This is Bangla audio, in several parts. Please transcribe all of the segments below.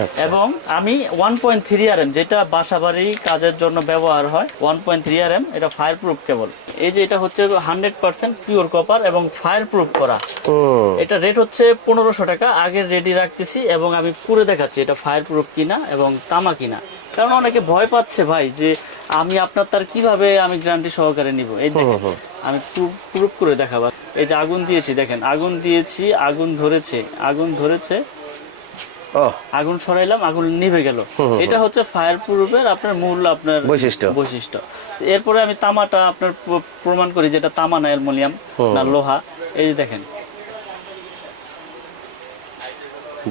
আচ্ছা। এবং আমি one point three R M যেটা বাসাবাড়ি কাজের জন্য ব্যবহার হয় one point three R M এটা ফায়ার প্রুফ কেবল এই যে এটা হচ্ছে হান্ড্রেড পার্সেন্ট পিওর কপার এবং ফায়ার প্রুফ করা এটা রেট হচ্ছে পনেরোশো টাকা আগে রেডি রাখতেছি এবং আমি পুরে দেখাচ্ছি এটা ফায়ার প্রুফ কিনা এবং তামা কিনা কারণ অনেকে ভয় পাচ্ছে ভাই যে আমি আপনার তার কিভাবে আমি গ্রান্টি সহকারে নিব এই আমি প্রুফ করে দেখাবো এই যে আগুন দিয়েছি দেখেন আগুন দিয়েছি আগুন ধরেছে আগুন ধরেছে আগুন সরাইলাম আগুন নিভে গেল এটা হচ্ছে ফায়ার প্রুফের আপনার মূল আপনার বৈশিষ্ট্য বৈশিষ্ট্য এরপরে আমি তামাটা আপনার প্রমাণ করি যেটা তামা না অ্যালমোনিয়াম না লোহা এই দেখেন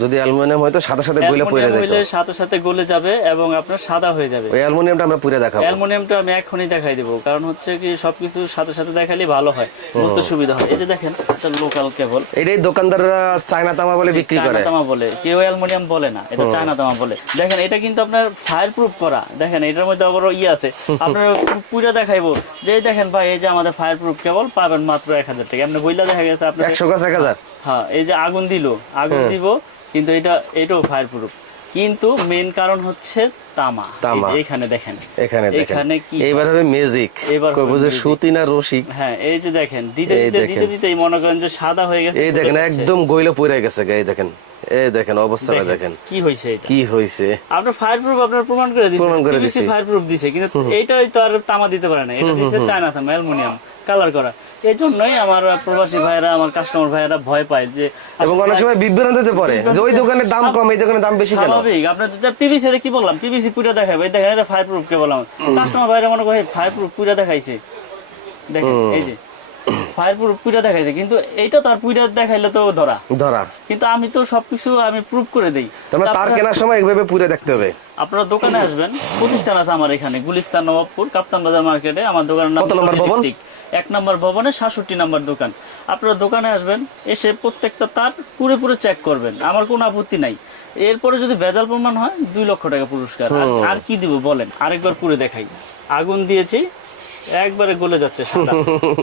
যদি অ্যালুমিনিয়াম হয় তো সাথে সাথে গলে পড়ে যায় যেত সাথে সাথে গলে যাবে এবং আপনার সাদা হয়ে যাবে ওই অ্যালুমিনিয়ামটা আমরা পুরো দেখাবো অ্যালুমিনিয়ামটা আমি এখনই দেখাই দেব কারণ হচ্ছে কি সবকিছু সাথে সাথে দেখালে ভালো হয় বুঝতে সুবিধা হয় এই যে দেখেন এটা লোকাল কেবল এটাই দোকানদাররা চায়না তামা বলে বিক্রি করে চায়না তামা বলে কেউ অ্যালুমিনিয়াম বলে না এটা চায়না তামা বলে দেখেন এটা কিন্তু আপনার ফায়ার প্রুফ করা দেখেন এটার মধ্যে আবার ই আছে আপনারা পুরো দেখাইবো যে দেখেন ভাই এই যে আমাদের ফায়ার প্রুফ কেবল পাবেন মাত্র 1000 টাকা আপনি বইলা দেখা গেছে আপনার 100 গাছ 1000 হ্যাঁ এই যে আগুন দিল আগুন দিব কিন্তু এটা এটাও ফায়ার প্রুফ কিন্তু মেন কারণ হচ্ছে তামা তামা এখানে দেখেন এখানে এখানে কি এবার হবে ম্যাজিক এবার কই বুঝে সুতি না রশি হ্যাঁ এই যে দেখেন দিতে দিতে দিতে এই মনে করেন যে সাদা হয়ে গেছে এই দেখেন একদম গইলা পড়ে গেছে গায়ে দেখেন এই দেখেন অবস্থাটা দেখেন কি হইছে এটা কি হইছে আপনি ফায়ার প্রুফ আপনার প্রমাণ করে দিয়েছেন প্রমাণ করে দিয়েছি ফায়ার প্রুফ দিছে কিন্তু এইটাই তো আর তামা দিতে পারে না এটা দিছে চায়না তামা অ্যালুমিনিয়াম কালার করা এই জন্যই আমার প্রবাসী ভাইরা আমার কাস্টমার ভাইরা ভয় পায় যে এবং অনেক সময় বিভ্রান্ত হতে পারে যে ওই দোকানে দাম কম এই দোকানে দাম বেশি কেন স্বাভাবিক আপনি তো পিভিসি কি বললাম পিভিসি পুরো দেখাবে দেখেন এটা ফাইভ প্রুফ কে বললাম কাস্টমার ভাইরা মনে করে ফাইভ প্রুফ পুরো দেখাইছে দেখেন এই যে ফায়ার প্রুফ পুইটা দেখাইছে কিন্তু এইটা তার পুইটা দেখাইলে তো ধরা ধরা কিন্তু আমি তো সবকিছু আমি প্রুফ করে দেই তাহলে তার মানে কেনার সময় এইভাবে পুইটা দেখতে হবে আপনারা দোকানে আসবেন প্রতিষ্ঠান আছে আমার এখানে গুলিস্তান নবাবপুর কাপ্তান বাজার মার্কেটে আমার দোকানের নাম কত নম্বর ভবন এক নম্বর ভবনে সাতষট্টি নম্বর দোকান আপনারা দোকানে আসবেন এসে প্রত্যেকটা তার পুরে পুরে চেক করবেন আমার কোনো আপত্তি নাই এরপরে যদি ভেজাল প্রমাণ হয় দুই লক্ষ টাকা পুরস্কার আর কি দিব বলেন আরেকবার পুরে দেখাই আগুন দিয়েছি একবারে গলে যাচ্ছে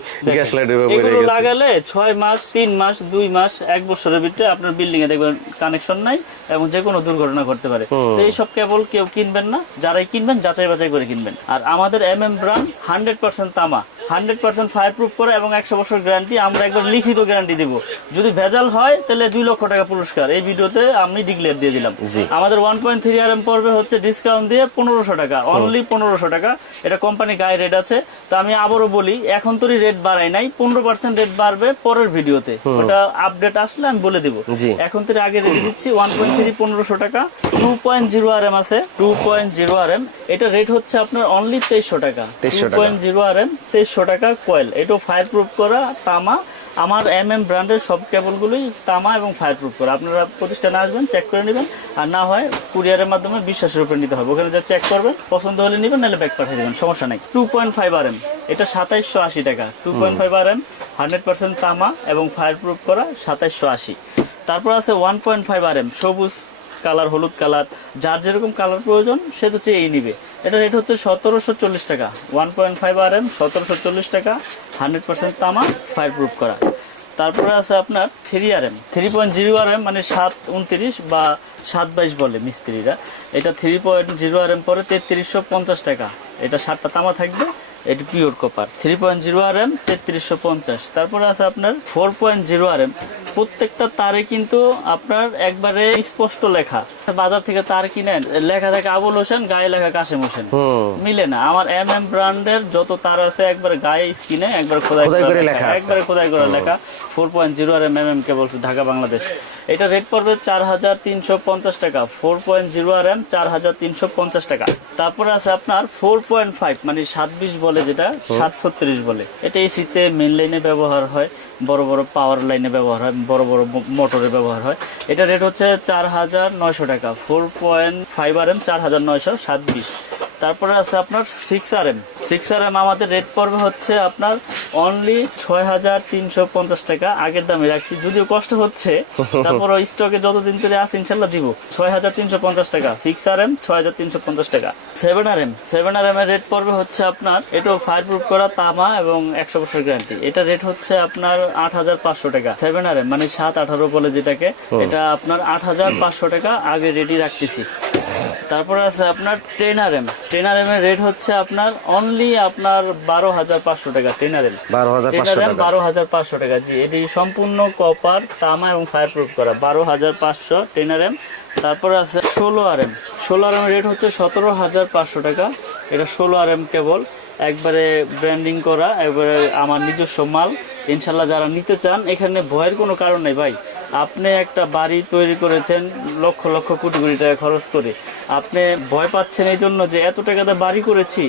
লাগালে ছয় মাস তিন মাস দুই মাস এক বছরের ভিতরে আপনার বিল্ডিং এ দেখবেন কানেকশন নাই এবং যে কোনো দুর্ঘটনা ঘটতে পারে তো এইসব কেবল কেউ কিনবেন না যারাই কিনবেন যাচাই বাছাই করে কিনবেন আর আমাদের M M brand hundred percent তামা হান্ড্রেড পার্সেন্ট ফায়ার প্রুফ করে এবং একশো বছর গ্যারান্টি আমরা একবার লিখিত গ্যারান্টি দিব যদি ভেজাল হয় তাহলে দুই লক্ষ টাকা পুরস্কার এই ভিডিওতে আমি ডিক্লেয়ার দিয়ে দিলাম আমাদের one point three R M পর্বে হচ্ছে ডিসকাউন্ট দিয়ে পনেরোশো টাকা অনলি পনেরোশো টাকা এটা কোম্পানি গায়ে রেট আছে তো আমি আবারও বলি এখন তো রেট বাড়াই নাই পনেরো পার্সেন্ট রেট বাড়বে পরের ভিডিওতে ওটা আপডেট আসলে আমি বলে দিব এখন তোর আগে রেট দিচ্ছি ওয়ান পয়েন্ট থ্রি পনেরোশো টাকা two point zero R M আছে two point zero R M এটা রেট হচ্ছে আপনার অনলি তেইশশো টাকা two point zero R M তেইশশো একশো টাকা কয়েল এটাও ফায়ার প্রুফ করা তামা আমার এম এম ব্র্যান্ডের সব কেবলগুলোই তামা এবং ফায়ার প্রুফ করা আপনারা প্রতিষ্ঠানে আসবেন চেক করে নেবেন আর না হয় কুরিয়ারের মাধ্যমে বিশ্বাসের উপরে নিতে হবে ওখানে যা চেক করবেন পছন্দ হলে নেবেন নাহলে ব্যাগ পাঠিয়ে দেবেন সমস্যা নেই two point five R M এটা সাতাইশশো আশি টাকা two point five R M hundred percent তামা এবং ফায়ার প্রুফ করা সাতাইশশো আশি তারপর আছে one point five R M সবুজ কালার হলুদ কালার যার যেরকম কালার প্রয়োজন সে তো এই নিবে এটা রেট হচ্ছে সতেরোশো চল্লিশ টাকা one point five R M সতেরোশো চল্লিশ টাকা হান্ড্রেড পার্সেন্ট তামা ফায়ার প্রুফ করা তারপরে আছে আপনার three R M three point zero R M মানে সাত উনত্রিশ বা সাত বাইশ বলে মিস্ত্রিরা এটা three point zero R M পরে তেত্রিশশো পঞ্চাশ টাকা এটা সাতটা তামা থাকবে এটি pure copper three point zero R M তেত্রিশশো পঞ্চাশ তারপরে আছে আপনার four point zero R M প্রত্যেকটা তারে কিন্তু আপনার একবারে স্পষ্ট লেখা বাজার থেকে তার কিনেন লেখা থাকে আবুল হোসেন গায়ে লেখা কাশেম হোসেন মিলে না আমার এম এম ব্র্যান্ডের যত তার আছে একবার গায়ে স্কিনে একবার খোদাই করে লেখা একবার খোদাই করে লেখা four point zero R M M cable Dhaka Bangladesh এটা রেট পড়বে চার হাজার তিনশো পঞ্চাশ টাকা four point zero R M চার হাজার তিনশো পঞ্চাশ টাকা তারপর আছে আপনার ফোর পয়েন্ট ফাইভ মানে সাতবিশ বলে যেটা সাত ছত্রিশ বলে এটা এসিতে মেন লাইনে ব্যবহার হয় বড় বড় পাওয়ার লাইনে ব্যবহার হয় বড় বড় মোটরে ব্যবহার হয় এটা রেট হচ্ছে চার হাজার নয়শো টাকা four point five R M চার হাজার নয়শো সাত বিশ তারপরে আছে আপনার six R M six R M আমাদের রেট পড়বে হচ্ছে আপনার অনলি ছয় হাজার তিনশো পঞ্চাশ টাকা আগের দামে রাখছি যদিও কষ্ট হচ্ছে তারপর ওই স্টকে যতদিন ধরে আছে ইনশাল্লাহ দিব ছয় হাজার তিনশো পঞ্চাশ টাকা সিক্স আর এম ছয় হাজার তিনশো পঞ্চাশ টাকা seven R M seven R M এর রেট পড়বে হচ্ছে আপনার এটা ফায়ার প্রুফ করা তামা এবং একশো বছর গ্যারান্টি এটা রেট হচ্ছে আপনার আট হাজার পাঁচশো টাকা সেভেন আর এম মানে সাত আঠারো বলে যেটাকে এটা আপনার আট হাজার পাঁচশো টাকা আগে রেডি রাখতেছি তারপর আছে আপনার ten R M ten R M এর রেট হচ্ছে আপনার অনলি আপনার বারো হাজার পাঁচশো টাকা টেনার এম বারো হাজার টেনার এম বারো হাজার পাঁচশো টাকা জি এটি সম্পূর্ণ কপার তামা এবং ফায়ার প্রুফ করা বারো হাজার পাঁচশো টেনার এম তারপরে আছে ষোলো আর এম ষোলো আর এম রেট হচ্ছে সতেরো হাজার পাঁচশো টাকা এটা ষোলো আর এম কেবল একবারে ব্র্যান্ডিং করা একবারে আমার নিজস্ব মাল ইনশাল্লাহ যারা নিতে চান এখানে ভয়ের কোনো কারণ নেই ভাই আপনি একটা বাড়ি তৈরি করেছেন লক্ষ লক্ষ কোটি কোটি টাকা খরচ করে আপনি ভয় পাচ্ছেন এই জন্য যে এত দিয়ে বাড়ি করেছি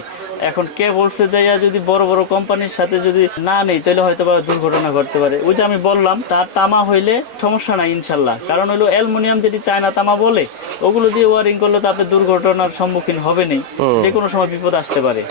এখন কে বলছে যাইয়া যদি বড় বড় কোম্পানির সাথে যদি না নেই তাহলে হয়তো বা দুর্ঘটনা ঘটতে পারে ওই যে আমি বললাম তার তামা হইলে সমস্যা নাই ইনশাল্লাহ কারণ হলো অ্যালুমিনিয়াম যেটি চায়না তামা বলে ওগুলো দিয়ে ওয়ারিং করলে তো আপনি দুর্ঘটনার সম্মুখীন হবে নেই যে কোনো সময় বিপদ আসতে পারে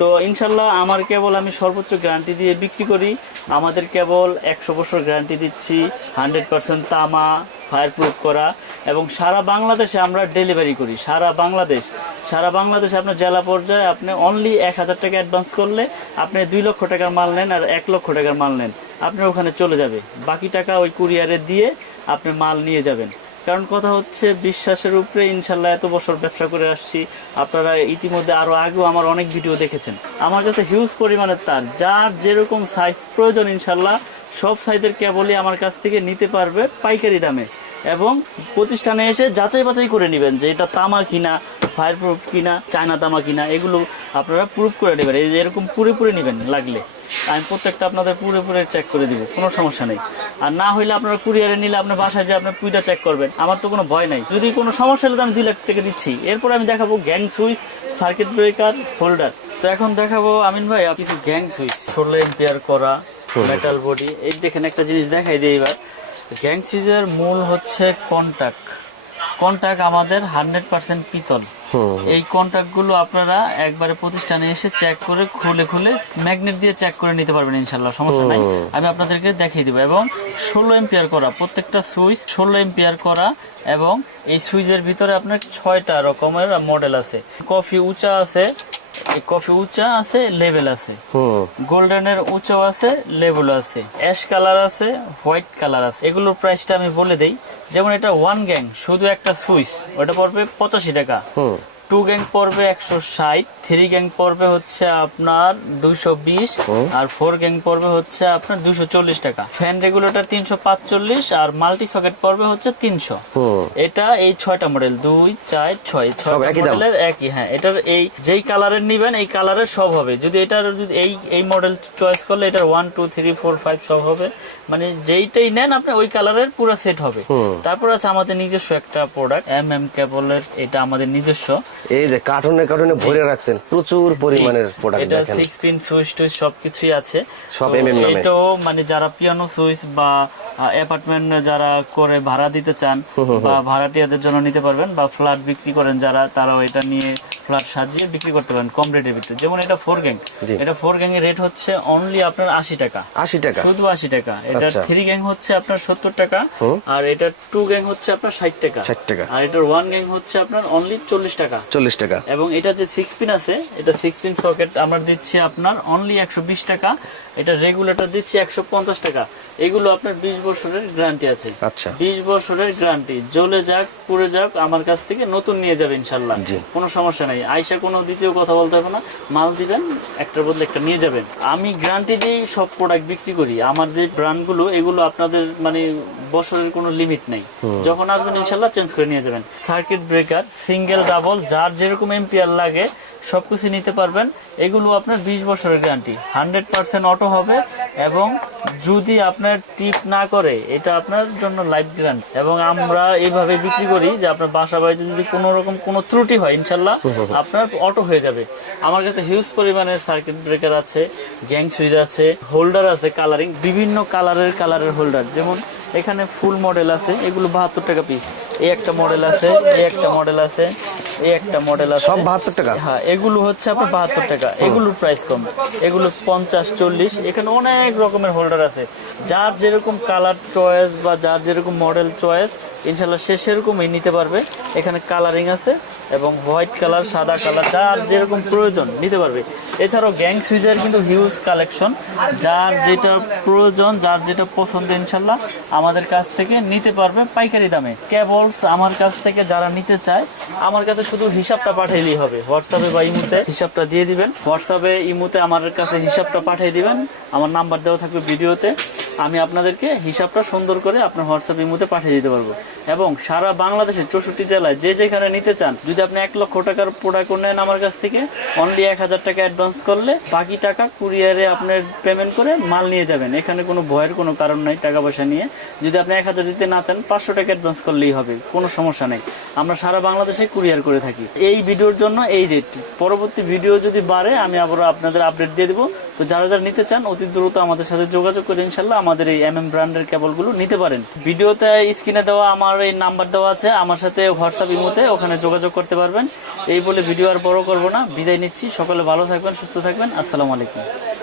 তো ইনশাল্লাহ আমার কেবল আমি সর্বোচ্চ গ্যারান্টি দিয়ে বিক্রি করি আমাদের কেবল একশো বছর গ্যারান্টি দিচ্ছি হান্ড্রেড পার্সেন্ট তামা ফায়ারপ্রুফ করা এবং সারা বাংলাদেশে আমরা ডেলিভারি করি সারা বাংলাদেশ সারা বাংলাদেশে আপনার জেলা পর্যায়ে আপনি অনলি এক হাজার টাকা অ্যাডভান্স করলে আপনি দুই লক্ষ টাকার মাল নেন আর এক লক্ষ টাকার মাল নেন আপনি ওখানে চলে যাবে বাকি টাকা ওই কুরিয়ারে দিয়ে আপনি মাল নিয়ে যাবেন কারণ কথা হচ্ছে বিশ্বাসের উপরে ইনশাল্লাহ এত বছর ব্যবসা করে আসছি আপনারা ইতিমধ্যে আরও আগেও আমার অনেক ভিডিও দেখেছেন আমার কাছে হিউজ পরিমাণের তার যার যেরকম সাইজ প্রয়োজন ইনশাল্লাহ সব সাইজের কেবলই আমার কাছ থেকে নিতে পারবে পাইকারি দামে এবং প্রতিষ্ঠানে এসে যাচাই বাছাই করে নেবেন যে এটা তামা কিনা ফায়ার প্রুফ কিনা চায়না তামা কিনা এগুলো আপনারা প্রুফ করে নেবেন এই এরকম পুরে পুরে নেবেন লাগলে আমি প্রত্যেকটা আপনাদের পুরে পুরে চেক করে দিব কোনো সমস্যা নেই আর না হইলে আপনারা কুরিয়ারে নিলে আপনার বাসায় যে আপনার পুইটা চেক করবেন আমার তো কোনো ভয় নাই যদি কোনো সমস্যা হলে তো আমি দুই লাখ টাকা দিচ্ছি এরপরে আমি দেখাবো gang switch circuit breaker holder তো এখন দেখাবো আমিন ভাই কিছু গ্যাং সুইচ ষোলো এম্পিয়ার করা মেটাল বডি এই দেখেন একটা জিনিস দেখাই দিই এবার গ্যাং মূল হচ্ছে কন্ট্যাক্ট কন্ট্যাক্ট আমাদের হান্ড্রেড পার্সেন্ট পিতল এই কন্টাক্টগুলো আপনারা একবারে প্রতিষ্ঠানে এসে চেক করে খুলে খুলে ম্যাগনেট দিয়ে চেক করে নিতে পারবেন ইনশাল্লাহ সমস্যা নাই আমি আপনাদেরকে দেখিয়ে দিব এবং ষোলো এম্পিয়ার করা প্রত্যেকটা সুইচ ষোলো এম্পিয়ার করা এবং এই সুইচের ভিতরে আপনার ছয়টা রকমের মডেল আছে কফি উঁচা আছে কফি উঁচা আছে লেভেল আছে গোল্ডেনের উঁচাও আছে লেভেল আছে অ্যাশ কালার আছে হোয়াইট কালার আছে এগুলোর প্রাইসটা আমি বলে দেই যেমন এটা ওয়ান গ্যাং শুধু একটা সুইচ ওটা পড়বে পঁচাশি টাকা টু গ্যাং পড়বে একশো ষাট থ্রি গ্যাং পড়বে হচ্ছে আপনার দুশো বিশ আর ফোর গ্যাং পড়বে হচ্ছে আপনার দুশো চল্লিশ টাকা ফ্যান রেগুলেটার তিনশো পাঁচচল্লিশ আর মাল্টি সকেট পড়বে হচ্ছে তিনশো এটা এই ছয়টা মডেল দুই চার ছয় ছয় মডেলের একই হ্যাঁ এটার এই যেই কালারের নিবেন এই কালারের সব হবে যদি এটার যদি এই এই মডেল চয়েস করলে এটার one two three four five সব হবে মানে যেইটাই নেন আপনি ওই কালারের পুরো সেট হবে তারপর আছে আমাদের নিজস্ব একটা প্রোডাক্ট এম এম কেবলের এটা আমাদের নিজস্ব এই যে কার্টুনে কার্টুনে ভরে রাখছেন প্রচুর পরিমাণের প্রোডাক্ট দেখেন এটা 6 পিন সুইচ টু সবকিছুই আছে সব এমএম নামে এটাও মানে যারা পিয়ানো সুইচ বা অ্যাপার্টমেন্ট যারা করে ভাড়া দিতে চান বা ভাড়াটিয়াদের জন্য নিতে পারবেন বা ফ্ল্যাট বিক্রি করেন যারা তারাও এটা নিয়ে ফ্ল্যাট সাজিয়ে বিক্রি করতে পারেন কম রেটের ভিতরে যেমন এটা ফোর গ্যাং এটা ফোর গ্যাং এর রেট হচ্ছে অনলি আপনার আশি টাকা আশি টাকা শুধু আশি টাকা এটা থ্রি গ্যাং হচ্ছে আপনার সত্তর টাকা আর এটা টু গ্যাং হচ্ছে আপনার ষাট টাকা ষাট টাকা আর এটার ওয়ান গ্যাং হচ্ছে আপনার অনলি চল্লিশ টাকা চল্লিশ টাকা এবং এটা যে সিক্স পিন আছে এটা সিক্স পিন সকেট আমরা দিচ্ছি আপনার অনলি একশো বিশ টাকা এটা রেগুলেটর দিচ্ছি একশো পঞ্চাশ টাকা এগুলো আপনার বিশ বছরের গ্যারান্টি আছে আচ্ছা বিশ বছরের গ্যারান্টি জ্বলে যাক পুড়ে যাক আমার কাছ থেকে নতুন নিয়ে যাবে ইনশাল্লাহ কোনো সমস্যা নাই নাই আয়সা কোনো দ্বিতীয় কথা বলতে হবে না মাল দিবেন একটার বদলে একটা নিয়ে যাবেন আমি গ্রান্টি দিয়েই সব প্রোডাক্ট বিক্রি করি আমার যে ব্র্যান্ডগুলো এগুলো আপনাদের মানে বছরের কোনো লিমিট নেই যখন আসবেন ইনশাল্লাহ চেঞ্জ করে নিয়ে যাবেন সার্কিট ব্রেকার সিঙ্গেল ডাবল যার যেরকম এম্পিয়ার লাগে সবকিছু নিতে পারবেন এগুলো আপনার বিশ বছরের গ্যারান্টি হান্ড্রেড পার্সেন্ট অটো হবে এবং যদি আপনার টিপ না করে এটা আপনার জন্য লাইফ গ্যারান্টি এবং আমরা এইভাবে বিক্রি করি যে আপনার বাসা বাড়িতে যদি কোনো রকম কোনো ত্রুটি হয় ইনশাল্লাহ আপনার অটো হয়ে যাবে আমার কাছে হিউজ পরিমাণে সার্কিট ব্রেকার আছে গ্যাং সুইচ আছে হোল্ডার আছে কালারিং বিভিন্ন কালারের কালারের হোল্ডার যেমন এখানে ফুল মডেল আছে এগুলো বাহাত্তর টাকা পিস এই একটা মডেল আছে এই একটা মডেল আছে এই একটা মডেল সব টাকা হ্যাঁ এগুলো হচ্ছে আপনার টাকা এগুলোর প্রাইস কম এগুলো এখানে অনেক রকমের হোল্ডার আছে যার যেরকম কালার চয়েস বা যার যেরকম মডেল চয়েস ইনশাল্লাহ সে সেরকমই নিতে পারবে এখানে কালারিং আছে এবং হোয়াইট কালার সাদা কালার যার যেরকম প্রয়োজন নিতে পারবে এছাড়াও গ্যাং সুইজার কিন্তু হিউজ কালেকশন যার যেটা প্রয়োজন যার যেটা পছন্দ ইনশাল্লাহ আমাদের কাছ থেকে নিতে পারবে পাইকারি দামে কেবলস আমার কাছ থেকে যারা নিতে চায় আমার কাছে শুধু হিসাবটা পাঠাইলেই হবে হোয়াটসঅ্যাপে বা ইমুতে হিসাবটা দিয়ে দিবেন হোয়াটসঅ্যাপে ইমুতে আমার কাছে হিসাবটা পাঠিয়ে দিবেন আমার নাম্বার দেওয়া থাকবে ভিডিওতে আমি আপনাদেরকে হিসাবটা সুন্দর করে আপনার হোয়াটসঅ্যাপ মধ্যে পাঠিয়ে দিতে পারবো এবং সারা বাংলাদেশের চৌষট্টি জেলায় যে যেখানে নিতে চান যদি আপনি এক লক্ষ টাকার প্রোডাক্ট নেন আমার কাছ থেকে অনলি এক হাজার টাকা অ্যাডভান্স করলে বাকি টাকা কুরিয়ারে আপনার পেমেন্ট করে মাল নিয়ে যাবেন এখানে কোনো ভয়ের কোনো কারণ নাই টাকা পয়সা নিয়ে যদি আপনি এক হাজার দিতে না চান পাঁচশো টাকা অ্যাডভান্স করলেই হবে কোনো সমস্যা নেই আমরা সারা বাংলাদেশে কুরিয়ার করে থাকি এই ভিডিওর জন্য এই রেট পরবর্তী ভিডিও যদি বাড়ে আমি আবার আপনাদের আপডেট দিয়ে দেবো তো যারা যারা নিতে চান অতি দ্রুত আমাদের সাথে যোগাযোগ করে ইনশাল্লাহ আমাদের এই এম এম ব্র্যান্ডের কেবলগুলো নিতে পারেন ভিডিওতে স্ক্রিনে দেওয়া আমার এই নাম্বার দেওয়া আছে আমার সাথে হোয়াটসঅ্যাপ ইমোতে ওখানে যোগাযোগ করতে পারবেন এই বলে ভিডিও আর বড় করবো না বিদায় নিচ্ছি সকলে ভালো থাকবেন সুস্থ থাকবেন আসসালামু আলাইকুম